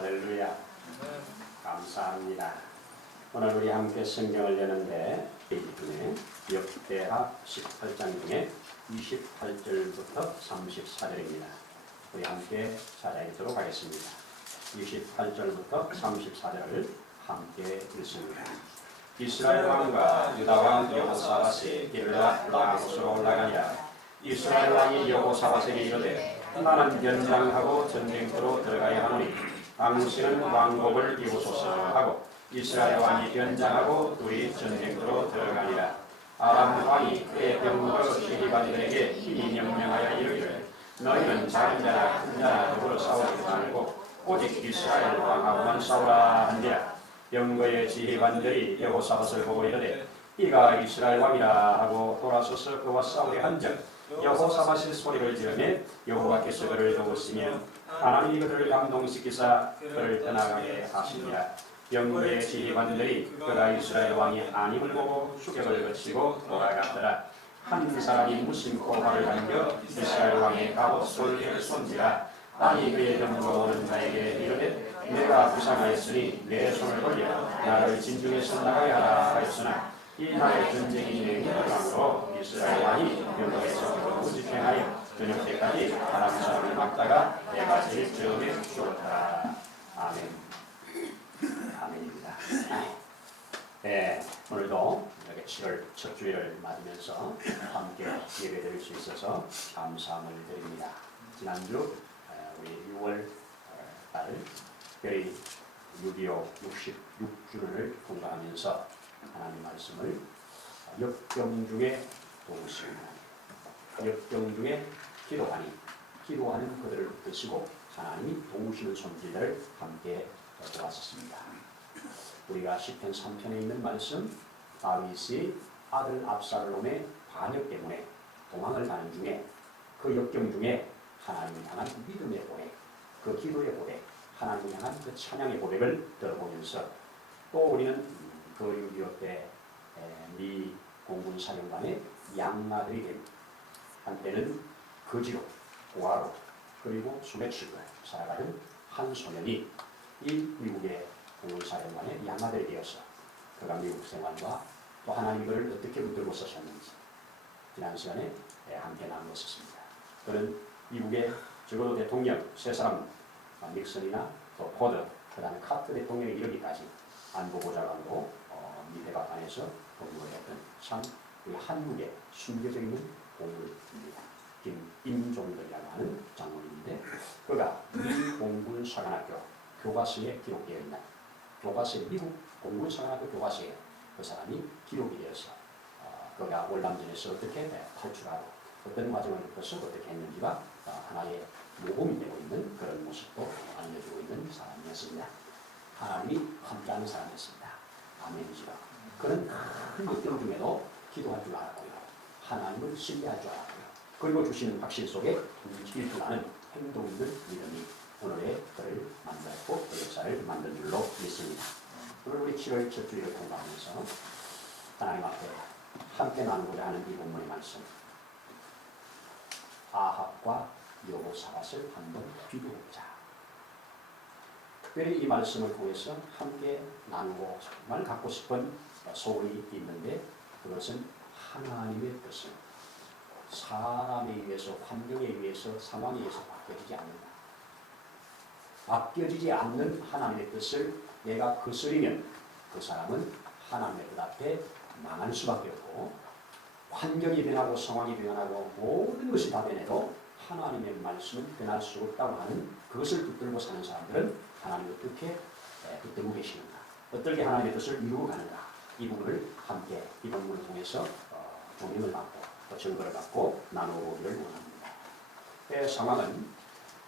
할렐루야. 감사합니다. 오늘 우리 함께 성경을 여는데 중에 역대하 18장 중에 28절부터 34절입니다. 우리 함께 찾아있도록 하겠습니다. 28절부터 34절을 함께 읽습니다. 이스라엘 왕과 유다 왕 여호사밧이 길르앗 라모스로 올라가니라. 이스라엘 왕이 여호사밧에게 이르되 나는 연장하고 전쟁터로 들어가야 하노니 당신은 왕복을 입으소서 하고 이스라엘 왕이 연장하고 둘이 전쟁터로 들어가니라. 아람 왕이 그의 병거 시리반들에게 이미 명령하여 이르기를 너희는 작은 자나 큰 자나 더불어 싸우지 말고 오직 이스라엘 왕하고만 싸우라 한지라. 병거의 지휘관들이 여호사밧을 보고 이르되 이가 이스라엘 왕이라 하고 돌아서서 그와 싸우려 한즉 여호사밧이 소리를 지르며 여호와께서 그를 도우시며 하나님이 그를 감동시키사 그를 떠나가게 하시니라. 병거의 지휘관들이 그가 이스라엘 왕이 아님을 보고 추격을 거치고 돌아갔더라. 한 사람이 무심코 활을 당겨 이스라엘 왕의 갑옷을 손지라. 아니 그의 병거 오는 자에게 이르되 내가 부상하였으니 내 손을 벌려 나를 진중에서 나가게 하라 하였으나 이 나의 전쟁이 진행되므로 이스라엘 왕이 병거에서 무집행하여 저녁 때까지 아람 사람을 막다가 내가 제일 처음에 죽었다. 아멘. 아멘입니다. 네, 오늘도 이렇게 7월 첫 주일을 맞으면서 함께 예배드릴 수 있어서 감사함을 드립니다. 지난주 우리 6월 달 별이 6.25 66주년을 공부하면서 하나님 말씀을 역경 중에 도우시는 하나님, 역경 중에 기도하는 그들을 붙드시고 하나님이 도우시는 손길들을 함께 보았습니다. 우리가 시편 3편에 있는 말씀, 다윗이 아들 압살롬의 반역 때문에 도망을 가는 중에 그 역경 중에 하나님을 향한 믿음의 고백, 그 기도의 고백, 하나님을 향한 그 찬양의 고백을 들어보면서 또 우리는 그 6.25 때 미 공군 사령관의 양마들이 된 한때는 거지로, 고아로, 그리고 수맥실로 살아가던 한 소년이 이 미국의 공군 사령관의 양마들이 되어서 그가 미국 생활과 또 하나님 그를 어떻게 붙들고 서셨는지 지난 시간에 함께 나누었습니다. 그는 미국의 적어도 대통령 세 사람, 닉슨이나 또 포드, 그 다음에 카트 대통령이 이르기까지 안보보좌관으로 미 대법관에서 근무를 했던 참 한국의 순교적 있는 공군입니다. 김임종덕이라고 하는 장군인데 그가 미 공군 사관학교 교과서에 기록되어 있는 교과서에 미국 공군 사관학교 교과서에 그 사람이 기록이 되어서 그가 월남전에서 어떻게 탈출하고 어떤 과정을 거쳐서 어떻게 했는지가 하나의 모범이 되고 있는 그런 모습도 알려주고 있는 사람이었습니다. 하나님이 함께하는 사람이었습니다. 아멘이지요. 그는 큰 역경 중에도 기도할 줄 알았고요. 하나님을 신뢰할 줄 알았고요. 그리고 주시는 확신 속에 움직일 줄 아는 행동 있는 믿음이 오늘의 그를 만들었고 그 역사를 만든 줄로 믿습니다. 오늘 우리 7월 첫 주일을 통과하면서 하나님 앞에 함께 나누고자 하는 이 본문의 말씀, 아합과 여호사밧을 한번 비교해보자. 특별히 이 말씀을 통해서 함께 나누고 정말 갖고 싶은 소원이 있는데 그것은 하나님의 뜻은 사람에 의해서, 환경에 의해서, 상황에 의해서 바뀌어지지 않는다. 바뀌어지지 않는 하나님의 뜻을 내가 거스르면 그 사람은 하나님의 뜻 앞에 망할 수밖에 없고 환경이 변하고 상황이 변하고 모든 것이 다 변해도 하나님의 말씀은 변할 수 없다고 하는 그것을 붙들고 사는 사람들은 하나님이 어떻게 붙들고 계시는가, 어떻게 하나님의 뜻을 이루고 가는가, 이 부분을 함께 이 본문을 통해서 조명을 받고 또 증거를 받고 나누기를 원합니다. 상황은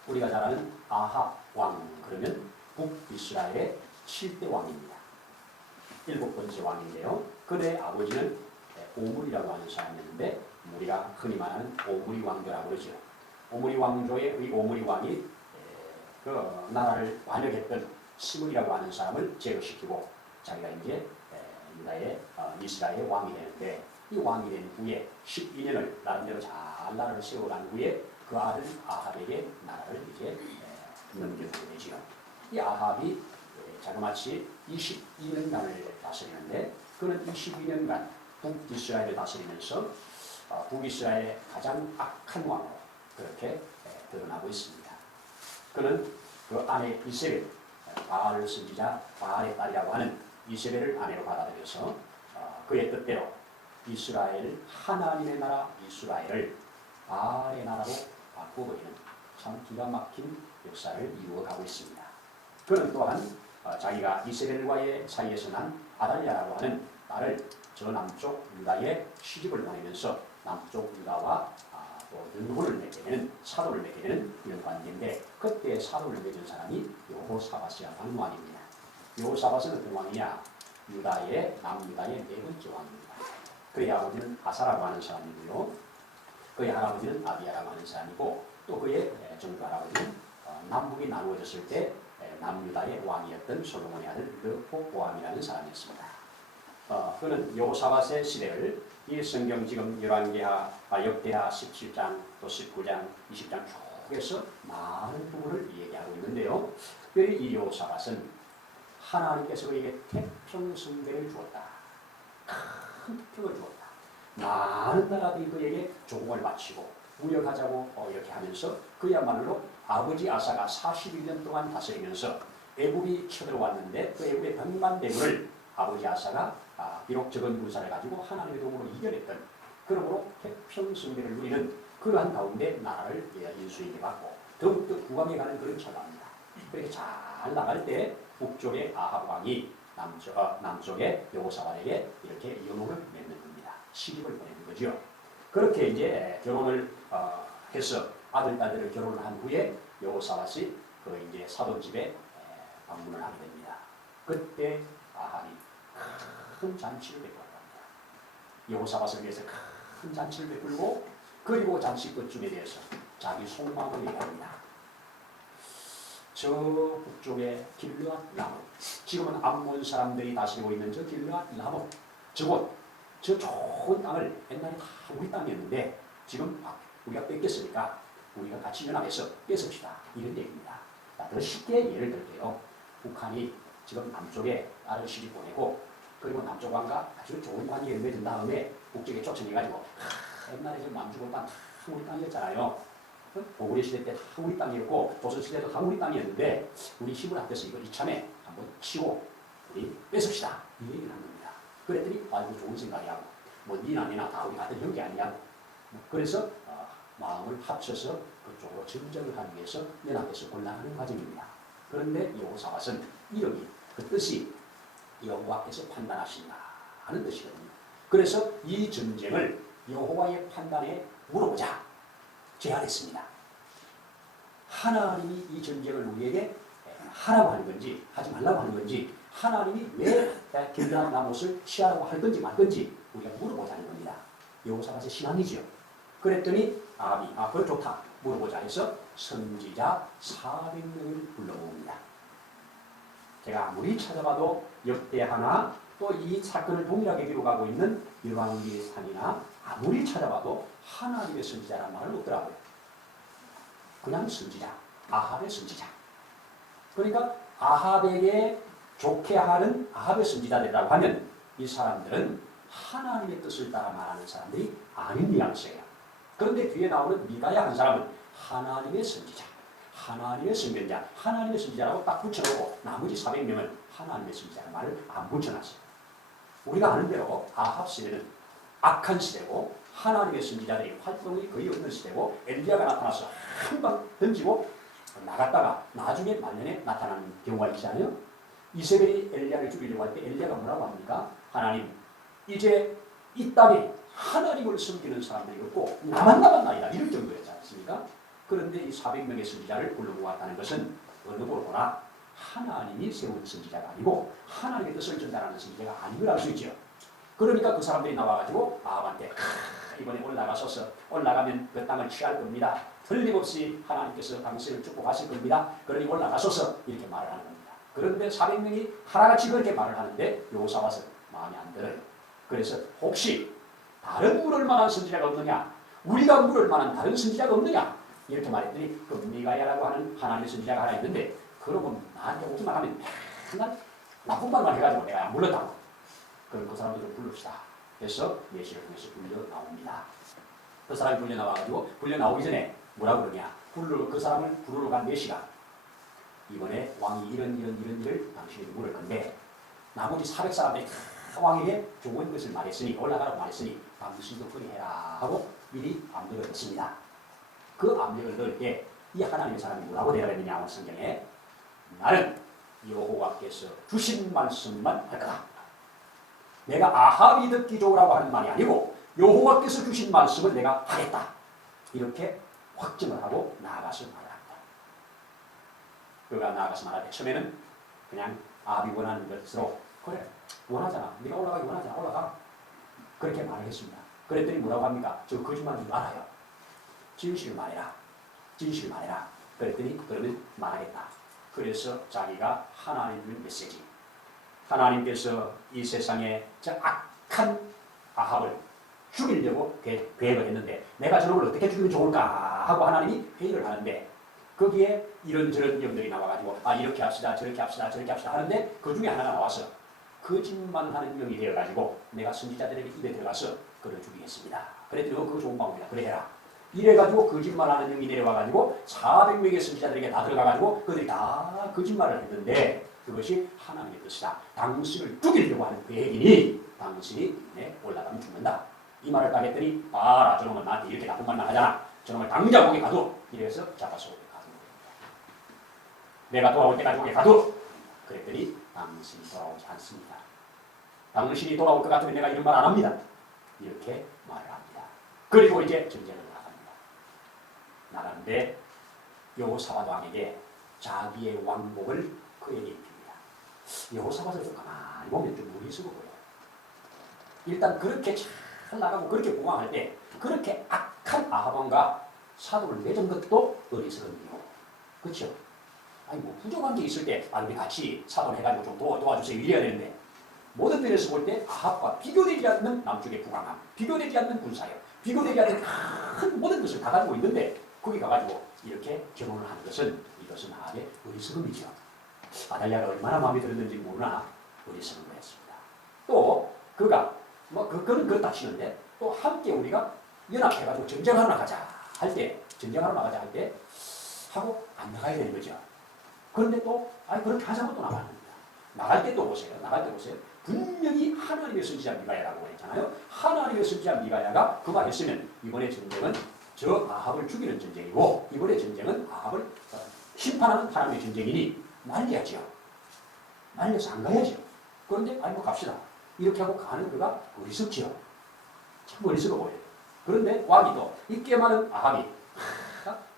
우리가 잘 아는 아합 왕, 그러면 북이스라엘의 7대 왕입니다. 7번째 왕인데요. 그의 아버지는 오므리라고 하는 사람이었는데 우리가 흔히 말하는 오므리 왕조라고 그러죠. 오므리 왕조의 이 오므리 왕이 그 나라를 관역했던 시므리라고 하는 사람을 제거시키고 자기가 이제 유다의 이스라엘의 왕이 되는데 이 왕이 된 후에 12년을 나름대로 잘 나라를 세워간 후에 그 아들 아합에게 나라를 이제 넘겨주게 되지요. 이 아합이 자그마치 22년간을 다스리는데 그는 22년간 북이스라엘을 다스리면서 북이스라엘의 가장 악한 왕으로 그렇게 드러나고 있습니다. 그는 그 아내 이세벨, 바알 선지자 바알의 딸이라고 하는 이세벨을 아내로 받아들여서 그의 뜻대로 이스라엘 하나님의 나라 이스라엘을 바알의 나라로 바꾸어버리는 참 기가 막힌 역사를 이루어가고 있습니다. 그는 또한 자기가 이세벨과의 사이에서 난 아달랴라고 하는 딸을 저 남쪽 유다에 시집을 보내면서 남쪽 유다와 또 연혼을 맺게 되는 사도를 맺게 되는 이런 관계인데 그때 사도를 맺은 사람이 여호사밧이라고 하는 왕입니다. 여호사밧은 어떤 왕이냐? 유다의 남유다의 네 번째 왕입니다. 그의 아버지는 아사라고 하는 사람이고요. 그의 할아버지는 아비야라고 하는 사람이고 또 그의 정조 할아버지는 남북이 나누어졌을 때 남유다의 왕이었던 솔로몬의 아들 르호보암이라는 사람이었습니다. 그는 여호사밧의 시대를 이 성경 지금 열왕기하, 역대하 17장 또 19장, 20장 쭉 해서 많은 부분을 얘기하고 있는데요. 특별히 이 여호사밧은 하나님께서 그에게 태평성대를 주었다. 큰 특권을 주었다. 많은 나라들이 그에게 조공을 바치고 무역하자고 이렇게 하면서 그야말로 아버지 아사가 41년 동안 다스리면서 애굽이 쳐들어왔는데 그 애굽의 100만 대군을 아버지 아사가 비록 적은 군사를 가지고 하나님의 도움으로 이겨냈던 그러므로 태평성대를 누리는 그러한 가운데 나라를 인수인계 받고 더욱더 국왕에 가는 그런 처가입니다. 그렇게 잘 나갈 때 북쪽의 아합 왕이 남쪽의 여호사밧에게 이렇게 연호를 맺는 겁니다. 시집을 보내는 거죠. 그렇게 이제 결혼을 해서 아들, 딸들을 결혼을 한 후에 여호사밧이 그 이제 사돈집에 방문을 하게 됩니다. 그때 아합이 큰 잔치를 베풀었답니다. 여호사밧을 위해서 큰 잔치를 베풀고 그리고 잔치 끝쯤에 대해서 자기 속마음을 얘기합니다. 저 북쪽의 길르앗 라몬, 지금은 암몬 사람들이 다스리고 있는 저 길르앗 라몬, 저곳 저 좋은 땅을 옛날에 다 우리 땅이었는데 지금 우리가 뺏겼으니까 우리가 같이 연합해서 뺏읍시다. 이런 얘기입니다. 더 쉽게 예를 들게요. 북한이 지금 남쪽에 나를 시집 보내고 그리고 남쪽 왕과 아주 좋은 관계를 맺은 다음에 북쪽에 초청해가지고 옛날에 저 남쪽은 다 우리 땅이었잖아요. 고구려 시대 때 다 우리 땅이었고 조선 시대도 다 우리 땅이었는데 우리 힘을 합해서 이거 이참에 한번 치고 우리 뺏읍시다. 이 얘기를 한 겁니다. 그랬더니 아이고 좋은 생각이라고 뭐 니나 니나 다 우리 같은 형제 아니냐고 그래서 마음을 합쳐서 그쪽으로 전쟁을 하기 위해서 연합해서 올라가는 과정입니다. 그런데 여호사밧은 이름이 그 뜻이 여호와께서 판단하신다 하는 뜻이거든요. 그래서 이 전쟁을 여호와의 판단에 물어보자 제안했습니다. 하나님이 이 전쟁을 우리에게 하라고 하는 건지 하지 말라고 하는 건지 하나님이 왜 길르앗 라못을 취하라고 할 건지 말 건지 우리가 물어보자는 겁니다. 여호사밧의 신앙이지요. 그랬더니 아합이 그래 좋다 물어보자 해서 선지자 400명을 불러모읍니다. 제가 아무리 찾아봐도 역대하나 또 이 사건을 동일하게 기록하고 있는 열왕기상이나 아무리 찾아봐도 하나님의 선지자라는 말은 없더라고요. 그냥 선지자, 아합의 선지자. 그러니까 아합에게 좋게 하는 아합의 선지자들이라고 하면 이 사람들은 하나님의 뜻을 따라 말하는 사람들이 아닌 뉘앙스예요. 그런데 뒤에 나오는 미가야 한 사람은 하나님의 선지자, 하나님의 선견자, 하나님의 선지자라고 딱 붙여놓고 나머지 400명은 하나님의 선지자라는 말을 안 붙여놨어요. 우리가 아는 대로 아합 시대는 악한 시대고 하나님의 선지자들이 활동이 거의 없는 시대고 엘리야가 나타나서 한 방 던지고 나갔다가 나중에 말년에 나타나는 경우가 있지 않아요? 이세벨이 엘리야를 죽이려고 할 때 엘리야가 뭐라고 합니까? 하나님 이제 이 땅에 하나님을 섬기는 사람들이 없고 나만 남았나이다 이럴 정도였지 않습니까? 그런데 이 400명의 선지자를 불러모았다는 것은 어느 보러 보나 하나님이 세운 선지자가 아니고 하나님의 뜻을 전달하는 선지자가 아닌 걸 알 수 있죠. 그러니까 그 사람들이 나와가지고 아합한테 이번에 올라가면 그 땅을 취할 겁니다. 틀림없이 하나님께서 당신을 축복하실 겁니다. 그러니 올라가소서 이렇게 말을 하는 겁니다. 그런데 400명이 하나같이 그렇게 말을 하는데 여호사밧은 마음에 안 들어요. 그래서 혹시 다른 물을 만한 선지자가 없느냐? 우리가 물을 만한 다른 선지자가 없느냐? 이렇게 말했더니 그 미가야라고 하는 하나님의 선지자가 하나 있는데 그러면 나한테 오기만 하면 맨날 나쁜 말만 해가지고 내가 안 불렀다고. 그럼 그 사람들을 부릅시다. 그래서 예시를 통해서 불려 나옵니다. 그 사람이 불려 나와가지고 불려 나오기 전에 뭐라고 그러냐. 그 사람을 부르러 간 메시가 이번에 왕이 이런 일을 당신에게 물을 건데 나머지 400사람들이 다 왕에게 좋은 것을 말했으니 올라가라고 말했으니 당신도 그리해라 하고 미리 압력을 넣습니다. 그 압력을 넣을 때 이 하나님의 사람이 뭐라고 대답했느냐 오늘 성경에 나는 여호와께서 주신 말씀만 할 거다. 내가 아합이 듣기 좋으라고 하는 말이 아니고 여호와께서 주신 말씀을 내가 하겠다. 이렇게 확증을 하고 나아가서 말합니다. 그가 나아가서 말할 때 처음에는 그냥 아합이 원하는 것으로 그래 원하잖아. 네가 올라가기 원하잖아. 올라가. 그렇게 말을 했습니다. 그랬더니 뭐라고 합니까? 저 거짓말인 줄 알아요. 진실을 말해라. 진실을 말해라. 그랬더니 그러면 말하겠다. 그래서 자기가 하나님의 메시지. 하나님께서 이 세상에 저 악한 아합을 죽이려고 계획을 했는데 내가 저놈을 어떻게 죽이면 좋을까 하고 하나님이 회의를 하는데 거기에 이런저런 영들이 나와가지고 이렇게 합시다 저렇게 합시다 저렇게 합시다 하는데 그 중에 하나가 나와서 거짓말하는 영이 되어가지고 내가 선지자들에게 입에 들어가서 그를 죽이겠습니다. 그랬더니 그거 좋은 방법이다. 그래 해라. 이래가지고 거짓말하는 영이 내려와가지고 400명의 선지자들에게 다 들어가가지고 그들이 다 거짓말을 했는데 그것이 하나님의 뜻이다. 당신을 죽이려고 하는 계획이니 당신이 내 올라가면 죽는다. 이 말을 딱 했더니 봐라 저놈은 나한테 이렇게 나쁜 말만 하잖아. 저놈을 당장 거기 가둬. 이래서 잡아서 거기 가둬. 내가 돌아올 때까지 거기 가둬. 그랬더니 당신이 돌아오지 않습니다. 당신이 돌아올 것 같으면 내가 이런 말 안 합니다. 이렇게 말을 합니다. 그리고 이제 전쟁을 나가는데 여호사밧 왕에게 자기의 왕복을 그에게 입힙니다. 여호사밧을 좀 가만히 보면 좀 무리스러워 보여요. 일단 그렇게 잘 나가고 그렇게 공항할 때 그렇게 악한 아합 왕과 사도를 맺은 것도 어리석은 일이고 그렇죠? 아니 뭐 부족한 게 있을 때 우리 같이 사도를 해가지고 좀 도와주세요 이래야 되는데 모든 면에서 볼 때 아합과 비교되지 않는 남쪽의 부강함, 비교되지 않는 군사력, 비교되지 않는 큰 모든 것을 다 가지고 있는데 거기 가가지고 이렇게 결혼을 하는 것은 이것은 아합의 어리석음이죠. 아달랴가 얼마나 마음에 들었는지 모르나 어리석은 거였습니다. 또 그가 그는 그렇다 치는데 또 함께 우리가 연합해가지고 전쟁하러 나가자 할 때 전쟁하러 나가자 할 때 하고 안 나가야 되는 거죠. 그런데 또 그렇게 하자고 또 나갔습니다. 나갈 때 또 보세요. 나갈 때 보세요. 분명히 하나님의 선지자 미가야라고 했잖아요. 하나님의 선지자 미가야가 그 말 했으면 이번에 전쟁은 저 아합을 죽이는 전쟁이고 이번에 전쟁은 아합을 심판하는 하나님의 전쟁이니 날려야죠. 날려서 안 가야죠. 그런데 뭐 갑시다. 이렇게 하고 가는 그가 어리석지요. 참 어리석어 보여요. 그런데 왕이 또 있게 많은 아합이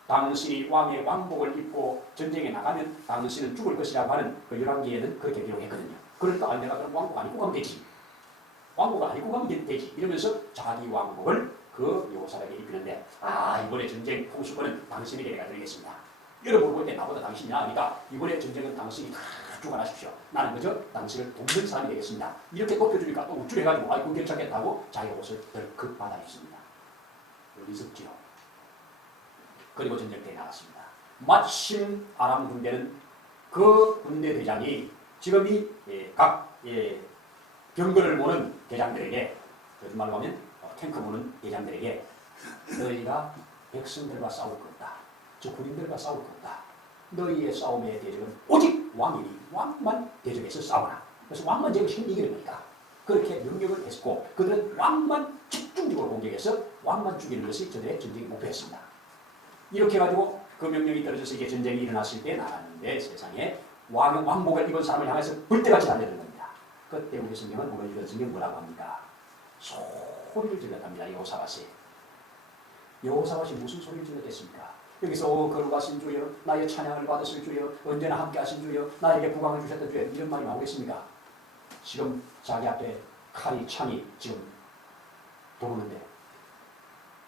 당신이 왕의 왕복을 입고 전쟁에 나가면 당신은 죽을 것이라고 하는 그 열왕기에는 그렇게 기록했거든요. 그러니까 내가 그럼 왕복 안 입고 가면 되지. 왕복을 안 입고 가면 되지. 이러면서 자기 왕복을 그 여호사밧에게 입히는데 이번에 전쟁 통수권은 당신에게 내가 드리겠습니다. 여러분 볼 때 나보다 당신이 나으니까 이번에 전쟁은 당신이 다 주관하십시오. 나는 그저 당신을 돕는 사람이 되겠습니다. 이렇게 꼽혀주니까 또 우쭐해가지고 그건 괜찮겠다고 자기 옷을 덜컥 받아입습니다. 어리석지요. 그리고 전쟁터에 나갔습니다. 마침 아람 군대는 그 군대 대장이 지금 각 병거를 모는 대장들에게 거짓말로 하면 탱크 모는 대장들에게 너희가 백성들과 싸울 것 없다. 저 군인들과 싸울 것 없다. 너희의 싸움의 대적은 오직 왕이니 왕만 대적해서 싸우라. 그래서 왕만 제거시키면 이기는 거니까. 그렇게 명령을 했고 그들은 왕만 집중적으로 공격해서 왕만 죽이는 것이 저들의 전쟁의 목표였습니다. 이렇게 해가지고 그 명령이 떨어져서 이게 전쟁이 일어났을 때 나갔는데 세상에 왕복을 입은 사람을 향해서 불때같이 달려든 겁니다. 그때 우리 성경은 오늘 읽은 성경 뭐라고 합니까? 소리를 질렀답니다. 여호사밧이. 여호사밧이 무슨 소리를 질렀겠습니까? 여기서 거룩하신 주여 나의 찬양을 받으실 주여 언제나 함께 하신 주여 나에게 부강을 주셨던 주여 이런 말이 나오겠습니까? 지금 자기 앞에 칼이 창이 지금 도는데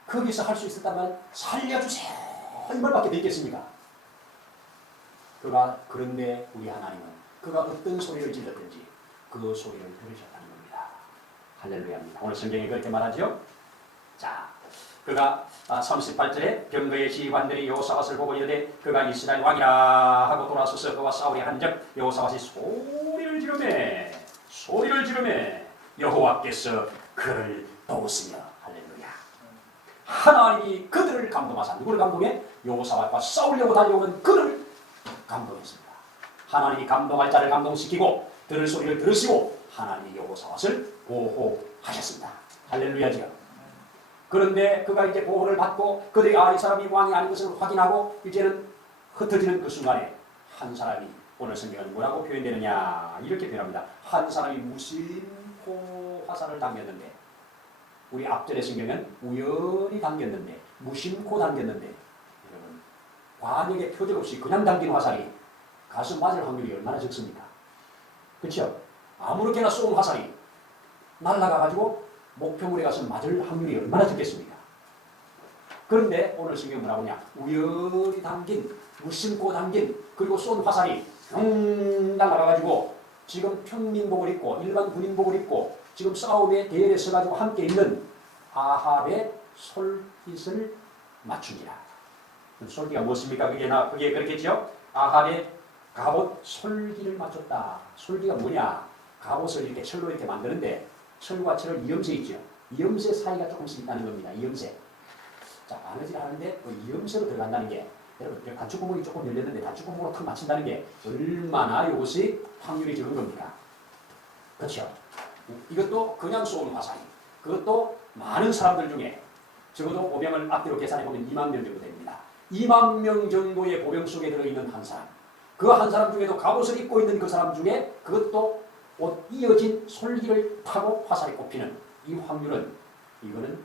거기서 할 수 있었다면 살려주세요 이 말밖에 되겠습니까? 그런데 우리 하나님은 그가 어떤 소리를 질렀든지 그 소리를 들으셨다는 겁니다. 할렐루야입니다. 오늘 성경에 그렇게 말하죠. 자, 그가 38절에 병거의 지휘관들이 여호사밧을 보고 이르되 그가 이스라엘 왕이라 하고 돌아서서 그와 싸우려 한즉 여호사밧이 소리를 지르매 여호와께서 그를 도우시며. 할렐루야. 하나님이 그들을 감동하사 누구를 감동해? 여호사밧과 싸우려고 달려오는 그를 감동했습니다. 하나님이 감동할 자를 감동시키고 들을 소리를 들으시고 하나님이 여호사밧을 보호하셨습니다. 할렐루야지요. 그런데 그가 이제 보호를 받고 그들이 이 사람이 왕이 아닌 것을 확인하고 이제는 흩어지는 그 순간에 한 사람이, 오늘 성경은 뭐라고 표현되느냐 이렇게 표현합니다. 한 사람이 무심코 화살을 당겼는데, 우리 앞절의 성경은 우연히 당겼는데, 무심코 당겼는데, 여러분 관역의 표적 없이 그냥 당긴 화살이 가슴 맞을 확률이 얼마나 적습니까? 그렇죠? 아무렇게나 쏜 화살이 날아가가지고 목표물에 가서 맞을 확률이 얼마나 적겠습니까? 그런데 오늘 성경 뭐라고 하냐? 우연히 당긴, 무심코 당긴, 그리고 쏜 화살이 뿅 날아가가지고 지금 평민복을 입고 일반 군인복을 입고 지금 싸움의 대열에 서가지고 함께 있는 아합의 솔깃을 맞춥니다. 솔깃가 무엇입니까? 그게 그렇겠죠? 아합의 갑옷 솔깃을 맞췄다. 솔깃가 뭐냐? 갑옷을 이렇게 철로 이렇게 만드는데 철과 철을 이염새 있죠. 이염새 사이가 조금씩 있다는 겁니다. 이염새. 자, 바느질 하는데 그 이염새로 들어간다는 게, 여러분 단추구멍이 조금 열렸는데 단추구멍으로 탁 맞춘다는 게 얼마나 이것이 확률이 적은 겁니까? 그렇죠? 이것도 그냥 쏘는 화살이, 그것도 많은 사람들 중에 적어도 보병을 앞뒤로 계산해보면 2만 명 정도 됩니다. 2만 명 정도의 보병 속에 들어있는 한 사람, 그 한 사람 중에도 갑옷을 입고 있는 그 사람 중에 그것도 옷 이어진 솔기를 타고 화살이 꼽히는 이 확률은, 이거는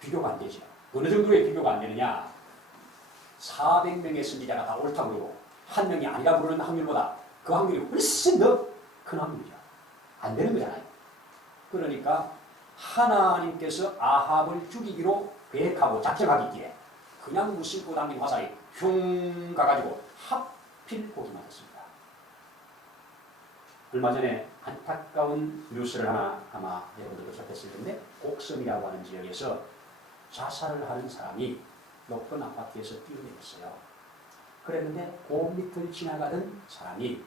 비교가 안 되죠. 어느 정도의 비교가 안 되느냐? 400명의 선지자가 다 옳다고 그러고 한 명이 아니라 부르는 확률보다 그 확률이 훨씬 더 큰 확률이죠. 안 되는 거잖아요. 그러니까 하나님께서 아합을 죽이기로 계획하고 작정하기에 그냥 무심코 당긴 화살이 흉 가가지고 하필 거기 맞았습니다. 얼마 전에 안타까운 뉴스를 하나 아마 여러분들도 접했을 텐데, 곡섬이라고 하는 지역에서 자살을 하는 사람이 높은 아파트에서 뛰어내렸어요. 그랬는데 그 밑을 지나가던 사람이,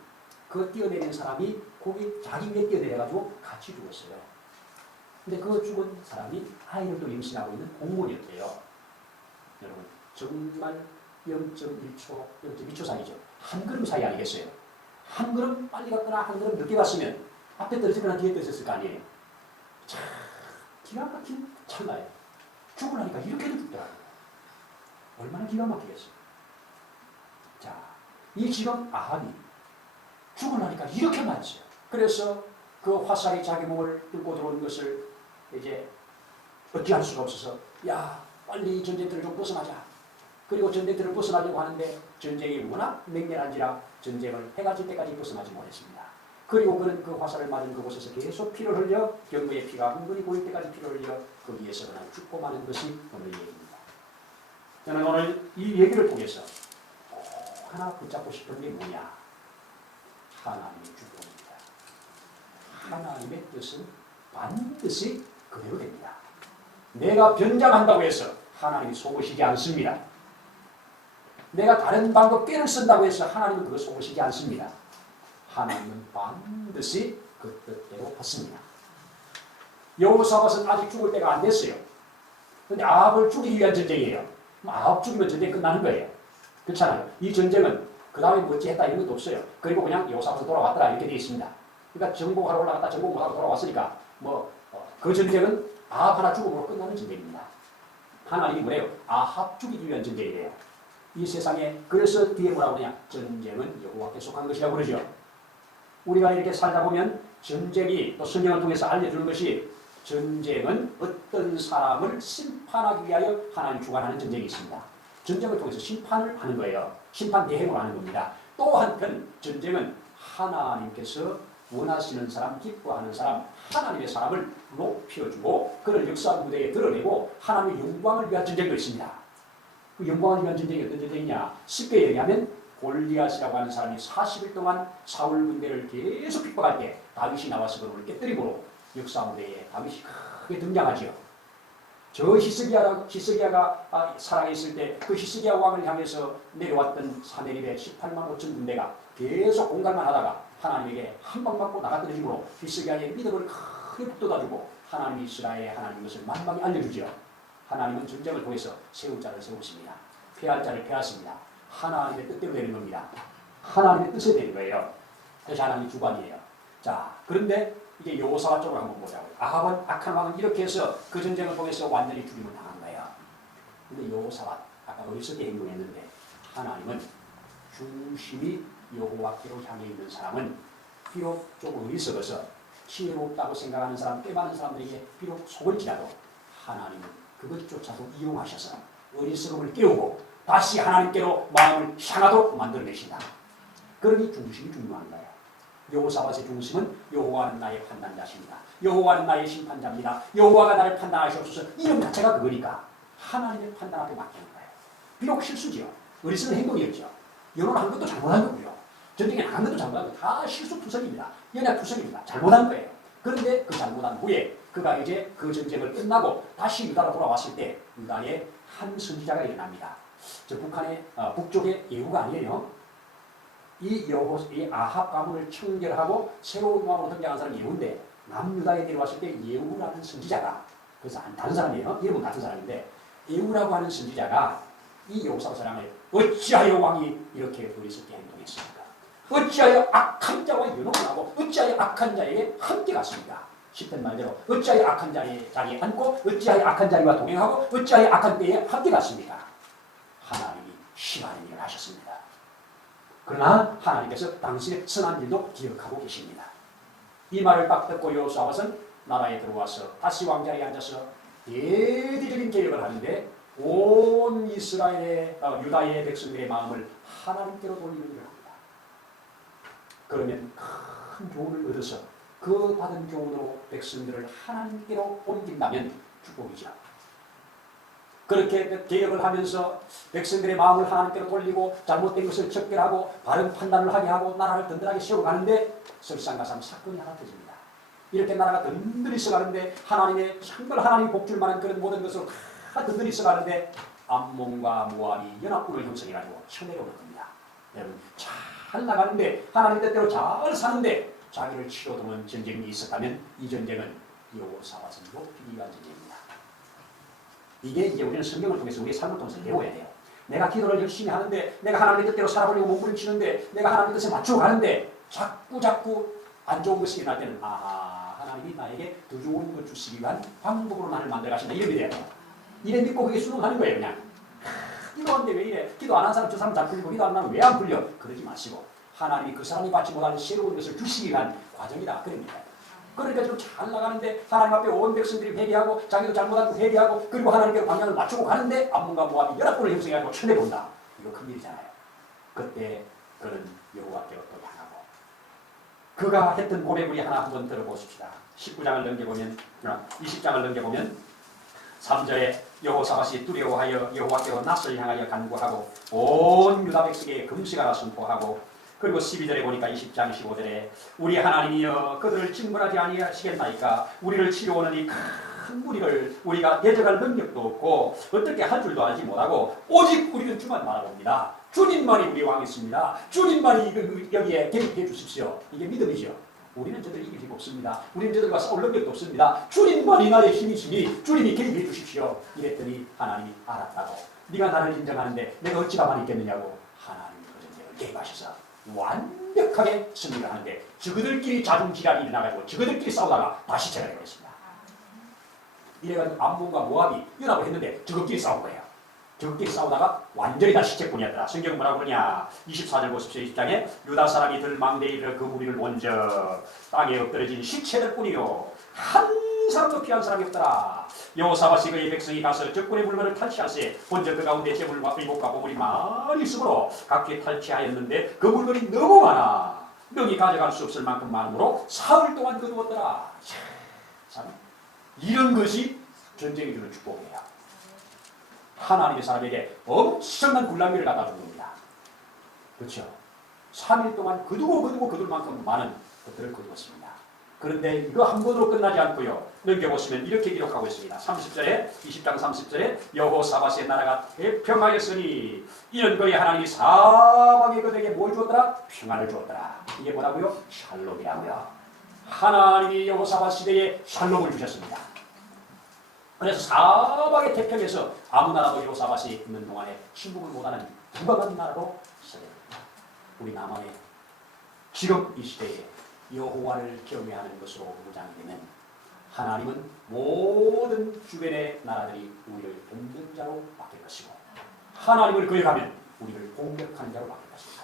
그 뛰어내린 사람이 거기 자기 위에 뛰어내려가지고 같이 죽었어요. 근데 그 죽은 사람이 아이를 또 임신하고 있는 공무원이었대요. 여러분 정말 0.1초, 0.2초 사이죠. 한 걸음 사이 아니겠어요? 한 걸음 빨리 갔거나 한 걸음 늦게 갔으면 앞에 떨어지거나 뒤에 떨어졌을 거 아니에요. 참 기가 막힌 찰나에 죽으려니까 이렇게도 죽더라고요. 얼마나 기가 막히겠어요. 자, 이 지금 아합이 죽으려니까 이렇게 맞죠. 그래서 그 화살이 자기 몸을 뚫고 들어오는 것을 이제 어찌할 수가 없어서, 야 빨리 이 전쟁터를 좀 벗어나자. 그리고 전쟁터를 벗어나려고 하는데 전쟁이 워낙 맹렬한지라 전쟁을 해가 질 때까지 벗어나지 못했습니다. 그리고 그는 그 화살을 맞은 그곳에서 계속 피를 흘려 경부의 피가 흥건히 보일 때까지 피를 흘려 거기에서 그냥 죽고 마는 것이 오늘 얘기입니다. 저는 오늘 이 얘기를 통해서 하나 붙잡고 싶은 게 뭐냐? 하나님의 주권입니다. 하나님의 뜻은 반드시 그대로 됩니다. 내가 변장한다고 해서 하나님이 속으시지 않습니다. 내가 다른 방법 꾀를 쓴다고 해서 하나님은 그거 속으시지 않습니다. 하나님은 반드시 그 뜻대로 하십니다. 여호사밧은 아직 죽을 때가 안 됐어요. 그런데 아합을 죽이기 위한 전쟁이에요. 아합 죽이면 전쟁이 끝나는 거예요. 그렇잖아요. 이 전쟁은 그 다음에 뭐지 했다 이런 것도 없어요. 그리고 그냥 여호사밧은 돌아왔더라 이렇게 되어 있습니다. 그러니까 정복하러 올라갔다 정복 못하고 돌아왔으니까 그 전쟁은 아합 하나 죽음으로 끝나는 전쟁입니다. 하나님이 뭐래요? 아합 죽이기 위한 전쟁이래요. 이 세상에, 그래서 뒤에 뭐라고 하냐? 전쟁은 여호와께 속한 것이라고 그러죠. 우리가 이렇게 살다 보면 전쟁이, 또 성경을 통해서 알려주는 것이, 전쟁은 어떤 사람을 심판하기 위하여 하나님 주관하는 전쟁이 있습니다. 전쟁을 통해서 심판을 하는 거예요. 심판 대행을 하는 겁니다. 또 한편 전쟁은 하나님께서 원하시는 사람, 기뻐하는 사람, 하나님의 사람을 높여주고 그를 역사 무대에 드러내고 하나님의 영광을 위한 전쟁도 있습니다. 그 영광을 위한 전쟁이 어떤 전쟁이냐? 쉽게 얘기하면 골리앗이라고 하는 사람이 40일 동안 사울 군대를 계속 핍박할 때 다윗이 나와서 그를 깨뜨리고 역사 무대에 다윗이 크게 등장하죠. 저 히스기야가 살아있을 때 그 히스기야 왕을 향해서 내려왔던 사내립의 18만 5천 군대가 계속 공갈만 하다가 하나님에게 한 방 맞고 나갔던 힘으로 히스기야의 믿음을 크게 북돋아주고 하나님이 이스라엘의 하나님 것을 만방히 알려주지요. 하나님은 전쟁을 통해서 세울 자를 세우십니다. 패할 자를 패하십니다. 하나님의 뜻대로 되는 겁니다. 하나님의 뜻에 되는 거예요. 그래서 하나님이 주관이에요. 자, 그런데 이게 여호사밧 쪽으로 한번 보자고요. 아합은 악한 왕은 이렇게 해서 그 전쟁을 통해서 완전히 죽임을 당한 거예요. 근데 여호사밧 아까 어리석게 행동했는데 하나님은 중심이 여호와께로 향해 있는 사람은 비록 좀 어리석어서 지혜롭다고 생각하는 사람, 꽤 많은 사람들에게 비록 속을지라도 하나님은 그것조차도 이용하셔서 어리석음을 깨우고 다시 하나님께로 마음을 향하도록 만들어내신다. 그러니 중심이 중요한 거예요. 여호사밧의 중심은 여호와는 나의 판단자십니다. 여호와는 나의 심판자입니다. 여호와가 나를 판단하시옵소서. 이름 자체가 그거니까 하나님의 판단 앞에 맡기는 거예요. 비록 실수지요. 어리석은 행동이었죠. 여론을 한 것도 잘못한 거고요. 전쟁에 한 것도 잘못한 거예요. 다 실수투성입니다. 연약투성입니다. 잘못한 거예요. 그런데 그 잘못한 후에 그가 이제 그 전쟁을 끝나고 다시 유다로 돌아왔을 때 유다에 한 선지자가 일어납니다. 저 북한의 북쪽의 예후가 아니에요. 이 아합 가문을 청결하고 새로운 왕으로 등장한 사람이 예후인데 남유다에 내려왔을 때 예후라는 선지자가, 그래서 다른 사람이에요. 이름은 같은 사람인데 예후라고 하는 선지자가 이 여호사밧 사람을 어찌하여 왕이 이렇게 어리석게 행동했습니까? 어찌하여 악한 자와 연합을 하고 어찌하여 악한 자에게 함께 갔습니까? 10편 말대로 어찌하여 악한 자리에 앉고 어찌하여 악한 자리와 동행하고 어찌하여 악한 때에 함께 갔습니까? 하나님이 심하는 일을 하셨습니다. 그러나 하나님께서 당신의 선한 일도 기억하고 계십니다. 이 말을 딱 듣고 여호사밧은 나라에 들어와서 다시 왕자리에 앉아서 대대적인 계획을 하는데 온 이스라엘의 유다의 백성들의 마음을 하나님께로 돌리는 일을 합니다. 그러면 큰 교훈을 얻어서 그 받은 교훈으로 백성들을 하나님께로 옮긴다면 축복이죠. 그렇게 개혁을 하면서 백성들의 마음을 하나님께로 돌리고 잘못된 것을 적결하고 바른 판단을 하게 하고 나라를 든든하게 세워가는데 설상가상 사건이 하나 터집니다. 이렇게 나라가 든든히 써가는데 정말 하나님이 복줄 만한 그런 모든 것으로 다 든든히 써가는데 암몬과 모압이 연합군을 형성해가지고 쳐내려오는 겁니다. 여러분 잘 나가는데 하나님 뜻대로 잘 사는데 자기를 치러두는 전쟁이 있었다면 이 전쟁은 여호사밧은 높이 위한 전쟁입니다. 이게 이제 우리는 성경을 통해서 우리의 삶을 통해서 배워야 돼요. 내가 기도를 열심히 하는데 내가 하나님의 뜻대로 살아보려고 몸부림치는데 내가 하나님의 뜻에 맞추어 가는데 자꾸 안 좋은 것이 일어날 때는 하나님이 나에게 더 좋은 것 주시기 위한 방법으로 나를 만들어 가신다. 이런 믿어야 돼요. 이래 믿고 그게 수긍하는 거예요. 그냥 기도하는데 왜 이래? 기도 안 한 사람 저 사람 잘 풀리고 기도 안 하면 왜 안 풀려? 그러지 마시고 하나님이 그 사람이 받지 못하는 새로운 것을 주시기 위한 과정이다. 그럽니다. 그러니까 좀 잘 나가는데 하나님 앞에 온 백성들이 회개하고 자기도 잘못하고 회개하고 그리고 하나님께 방향을 맞추고 가는데 암몬과 모압이 연합군을 형성해가지고 쳐내본다. 이거 큰일이잖아요. 그때 그는 여호와께로 또 향하고 그가 했던 고백 우리 하나 한번 들어보십시다. 19장을 넘겨보면 20장을 넘겨보면 3절에 여호사밧이 두려워하여 여호와께로 낯을 향하여 간구하고 온 유다 백성에게 금식하라 선포하고 그리고 12절에 보니까 20장 15절에 우리 하나님이여 그들을 징벌하지 아니하시겠나이까 우리를 치러오는 이 큰 무리를 우리가 대적할 능력도 없고 어떻게 할 줄도 알지 못하고 오직 우리는 주만 바라봅니다. 주님만이 우리 왕이십니다. 주님만이 여기에 개입해 주십시오. 이게 믿음이죠. 우리는 저들 이길 힘 없습니다. 우리는 저들과 싸울 능력도 없습니다. 주님만이 나의 힘이시니 주님이 개입해 주십시오. 이랬더니 하나님이 알았다고. 네가 나를 인정하는데 내가 어찌 가만히 있겠느냐고 하나님이 그 전쟁을 개입하셔서 완벽하게 승리를 하는데 저그들끼리 자중지랄이 일어나가지고 저그들끼리 싸우다가 다시 제가 되겠습니다. 이래가지고 암몬과 모압이 연합을 했는데 저그끼리 싸운 거예요. 저그끼리 싸우다가 완전히 다 시체뿐이었더라. 성경은 뭐라고 그러냐 24절 보십시오. 20장에 유다 사람이 들망대에 이르러 그 무리를 먼저 땅에 엎드러진 시체들 뿐이요 한 사람도 피한 사람이 없더라. 여호사밧이 그의 백성이 가서 적군의 물건을 탈취하세 본저 그 가운데 제물과 의복과 보물이 많이 있으므로 각기 탈취하였는데 그 물건이 너무 많아 능히 가져갈 수 없을 만큼 많으므로 사흘 동안 거두었더라. 참 이런 것이 전쟁이 주는 축복이에요. 하나님의 사람에게 엄청난 군량미를 갖다 준 겁니다. 그렇죠? 3일 동안 거둘 만큼 많은 것들을 거두었습니다. 그런데 이거 한 번으로 끝나지 않고요. 넘겨보시면 이렇게 기록하고 있습니다. 30절에 20장 30절에 여호사밧의 나라가 태평하였으니 이런 거에 하나님이 사방의 그들에게 뭘 주었더라? 평안을 주었더라. 이게 뭐라고요? 샬롬이라고요. 하나님이 여호사밧 시대에 샬롬을 주셨습니다. 그래서 사방의 태평에서 아무 나라도 여호사밧이 있는 동안에 침묵을 못하는 부강한 나라로 세대입니다. 우리 남한의 지금 이 시대에 여호와를 경외하는 것으로 무장되면 하나님은 모든 주변의 나라들이 우리를 돕는 자로 바뀔 것이고 하나님을 거역하면 우리를 공격하는 자로 바뀔 것입니다.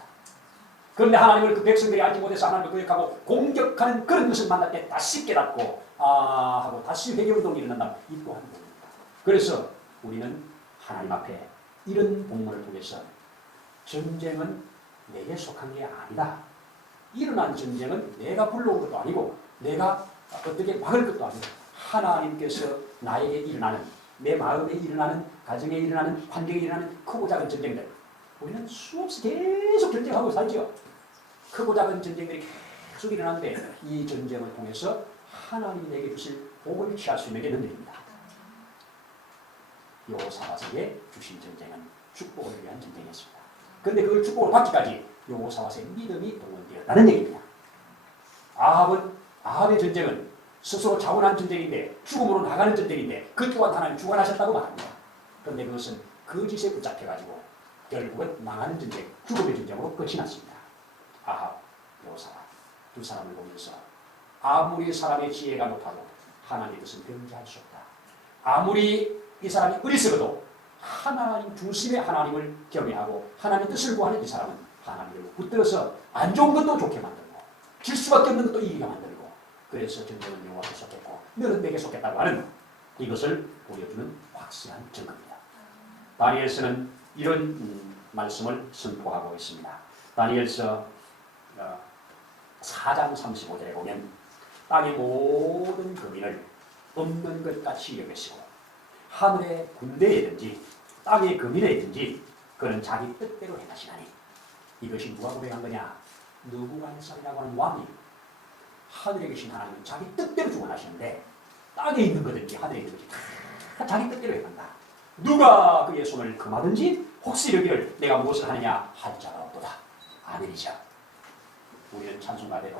그런데 하나님을 그 백성들이 알지 못해서 하나님을 거역하고 공격하는 그런 것을 만날 때 다시 깨닫고 하고 다시 회개운동이 일어난다. 이 또한 복입니다. 그래서 우리는 하나님 앞에 이런 복문을 통해서 전쟁은 내게 속한 게 아니다. 일어난 전쟁은 내가 불러온 것도 아니고 내가 어떻게 막을 것도 아니고 하나님께서 나에게 일어나는 내 마음에 일어나는 가정에 일어나는 환경에 일어나는 크고 작은 전쟁들 우리는 수없이 계속 전쟁하고 살죠. 크고 작은 전쟁들이 계속 일어나는데 이 전쟁을 통해서 하나님이 내게 주실 복을 취할 수 있는 게 능력입니다. 여호사밧에게 주신 전쟁은 축복을 위한 전쟁이었습니다. 그런데 그걸 축복을 받기까지 여호사밧의 믿음이 동원되었다는 얘기입니다. 아합의 전쟁은 스스로 자원한 전쟁인데 죽음으로 나가는 전쟁인데 그 또한 하나님 주관하셨다고 말합니다. 그런데 그것은 거짓에 붙잡혀가지고 결국은 망하는 전쟁, 죽음의 전쟁으로 끝이 났습니다. 아합, 여호사밧 두 사람을 보면서 아무리 사람의 지혜가 높아도 하나님의 뜻은 변제할 수 없다. 아무리 이 사람이 어리석어도 하나님 중심의 하나님을 경외하고 하나님의 뜻을 구하는 이 사람은 하나님을 붙들어서 안 좋은 것도 좋게 만들고 질 수밖에 없는 것도 이기게 만들고 그래서 전쟁은 여호와께 속했고 너는 내게 속했다고 하는 이것을 보여주는 확실한 증거입니다. 다니엘서는 이런 말씀을 선포하고 있습니다. 다니엘서 4장 35절에 보면 땅의 모든 거민을 없는 것 같이 여기시고 하늘의 군대이든지 땅의 거민이든지 그는 자기 뜻대로 행하시나니 이것이 누가 고백한 거냐? 느부갓네살이라고 하는 왕이 하늘에 계신 하나님은 자기 뜻대로 주관하시는데 땅에 있는 거든지 하늘에 있는 거든지 다 자기 뜻대로 행한다. 누가 그의 손을 금하든지 혹시 이르기를 내가 무엇을 하느냐 할 자가 없도다. 아멘이죠. 우리는 찬송가대로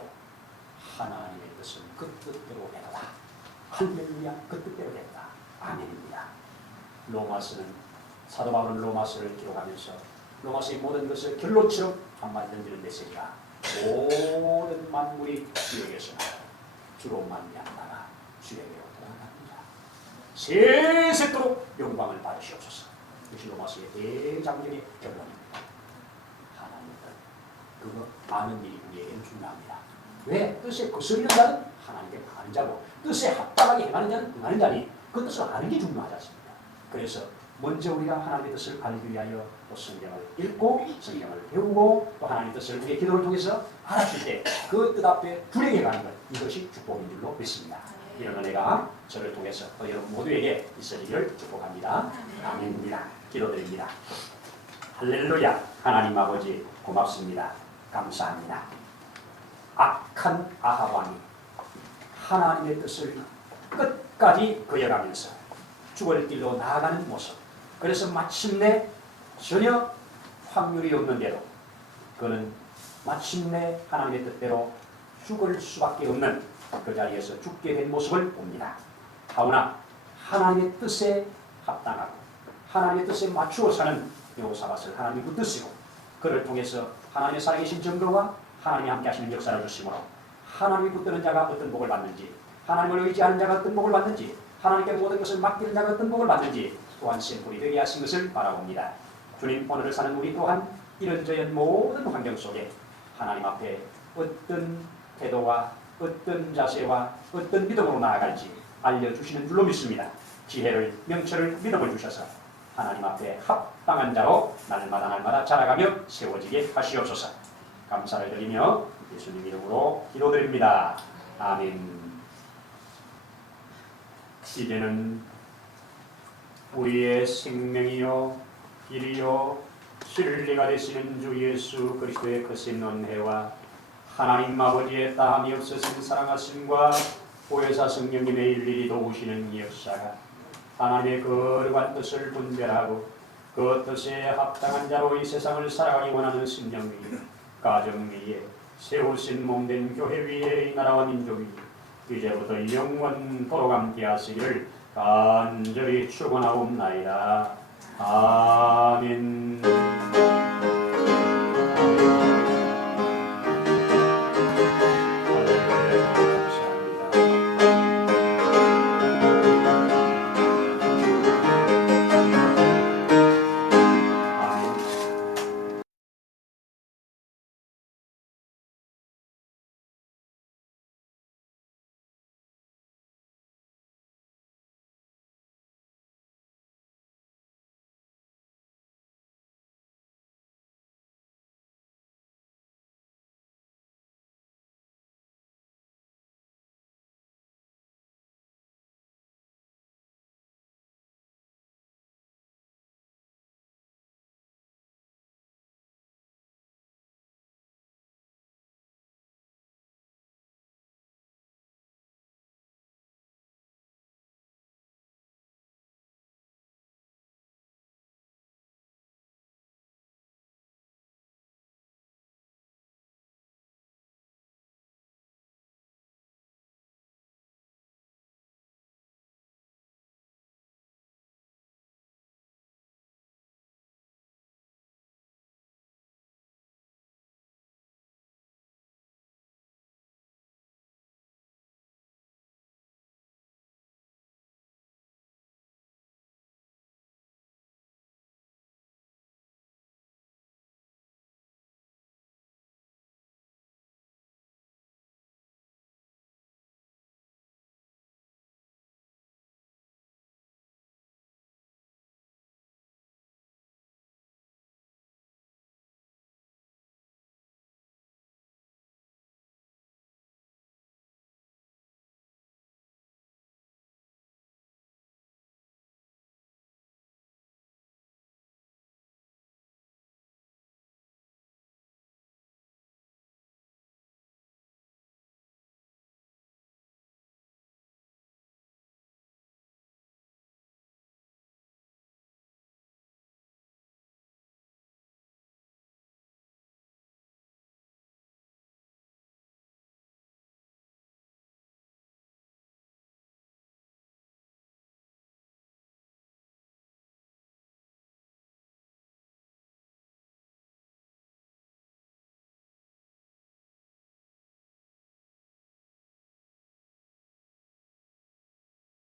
하나님의 뜻은 그 뜻대로 되도다. 할렐루야 그 뜻대로 되도다. 아멘입니다. 로마서는 사도 바울은 로마서를 기록하면서 로마서의 모든 것을 결론처럼 한마디 던지는 메시지가 모든 만물이 주에게서 주로 만미한다가 주에게로 돌아갑니다. 세세토록 영광을 받으시옵소서. 이것이 로마서의 대장적인 결론입니다. 하나님은 그거 아는 일이 우리에게는 중요합니다. 왜? 뜻에 거스르는 자는 하나님께 당하는 자고 뜻에 합당하게 행하는 자는 응하는 자니 그 뜻을 아는 게 중요하지 않습니까? 그래서 먼저 우리가 하나님의 뜻을 알기 위하여 또 성경을 읽고 성경을 배우고 또 하나님의 뜻을 우리의 기도를 통해서 알았을 때 그 뜻 앞에 불에게 가는 것 이것이 축복인 줄로 믿습니다. 이런 은혜가 저를 통해서 또 여러분 모두에게 있어지기를 축복합니다. 아멘입니다. 기도드립니다. 할렐루야. 하나님 아버지 고맙습니다. 감사합니다. 악한 아합 왕이 하나님의 뜻을 끝까지 거역하면서 죽을 길로 나아가는 모습. 그래서 마침내 전혀 확률이 없는데도 그는 마침내 하나님의 뜻대로 죽을 수밖에 없는 그 자리에서 죽게 된 모습을 봅니다. 하오나 하나님의 뜻에 합당하고 하나님의 뜻에 맞추어 사는 여호사밧을 하나님이 붙드시고 그를 통해서 하나님의 살아계신 증거와 하나님이 함께 하시는 역사를 주시므로 하나님이 붙드는 자가 어떤 복을 받는지 하나님을 의지하는 자가 어떤 복을 받는지 하나님께 모든 것을 맡기는 자가 어떤 복을 받는지 또한 샘플이 되게 하신 것을 바라봅니다. 주님 오늘을 사는 우리 또한 이런저런 모든 환경 속에 하나님 앞에 어떤 태도와 어떤 자세와 어떤 믿음으로 나아갈지 알려주시는 줄로 믿습니다. 지혜를 명철을 믿음을 주셔서 하나님 앞에 합당한 자로 날마다 자라가며 세워지게 하시옵소서. 감사를 드리며 예수님 이름으로 기도드립니다. 아멘. 이제는 우리의 생명이요 길이요 진리가 되시는 주 예수 그리스도의 거센 은혜와 하나님 아버지의 따함이 없으신 사랑하심과 보혜사 성령님의 일일이 도우시는 역사가 하나님의 거룩한 뜻을 분별하고 그 뜻에 합당한 자로 이 세상을 살아가기 원하는 심령 위에 가정 위에 세우신 몸된 교회 위에 이 나라와 민족 위에 이제부터 영원토록 함께 하시기를 간절히 축원하옵나이다. 아멘.